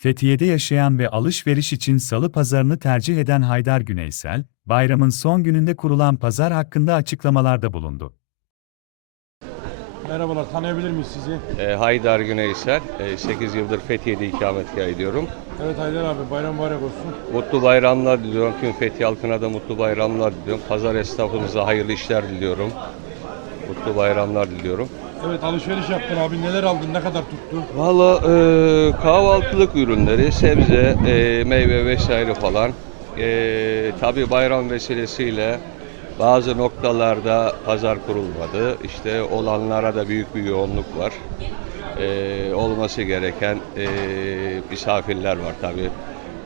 Fethiye'de yaşayan ve alışveriş için salı pazarını tercih eden Haydar Güneysel, bayramın son gününde kurulan pazar hakkında açıklamalarda bulundu. Merhabalar, tanıyabilir miyiz sizi? E, Haydar Güneysel, 8 yıldır Fethiye'de ikametgah ediyorum. Evet Haydar abi, bayram mübarek olsun. Mutlu bayramlar diliyorum. Tüm Fethiye halkına da mutlu bayramlar diliyorum. Pazar esnafımıza hayırlı işler diliyorum. Mutlu bayramlar diliyorum. Evet, alışveriş yaptın abi. Neler aldın, ne kadar tuttu? Valla e, kahvaltılık ürünleri, sebze, e, meyve vesaire falan. E, Tabi bayram vesilesiyle bazı noktalarda pazar kurulmadı. İşte olanlara da büyük bir yoğunluk var. E, olması gereken e, misafirler var tabi.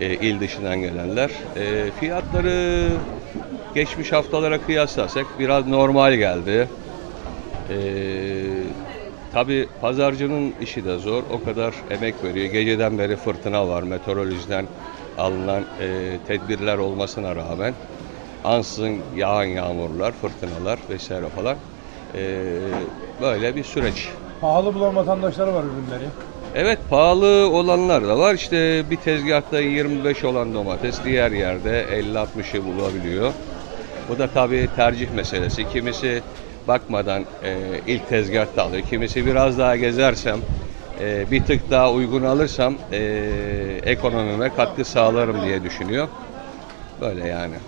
E, il dışından gelenler. E, fiyatları geçmiş haftalara kıyaslarsak biraz normal geldi. Ee, tabii pazarcının işi de zor. O kadar emek veriyor. Geceden beri fırtına var. Meteorolojiden alınan e, tedbirler olmasına rağmen ansızın yağan yağmurlar, fırtınalar vesaire falan. Ee, böyle bir süreç. Pahalı bulan vatandaşları var ürünleri. Evet pahalı olanlar da var. İşte bir tezgahta 25 olan domates diğer yerde 50-60'ı bulabiliyor. Bu da tabii tercih meselesi. Kimisi bakmadan e, ilk tezgahta alıyor. Kimisi biraz daha gezersem e, bir tık daha uygun alırsam e, ekonomime katkı sağlarım diye düşünüyor. Böyle yani.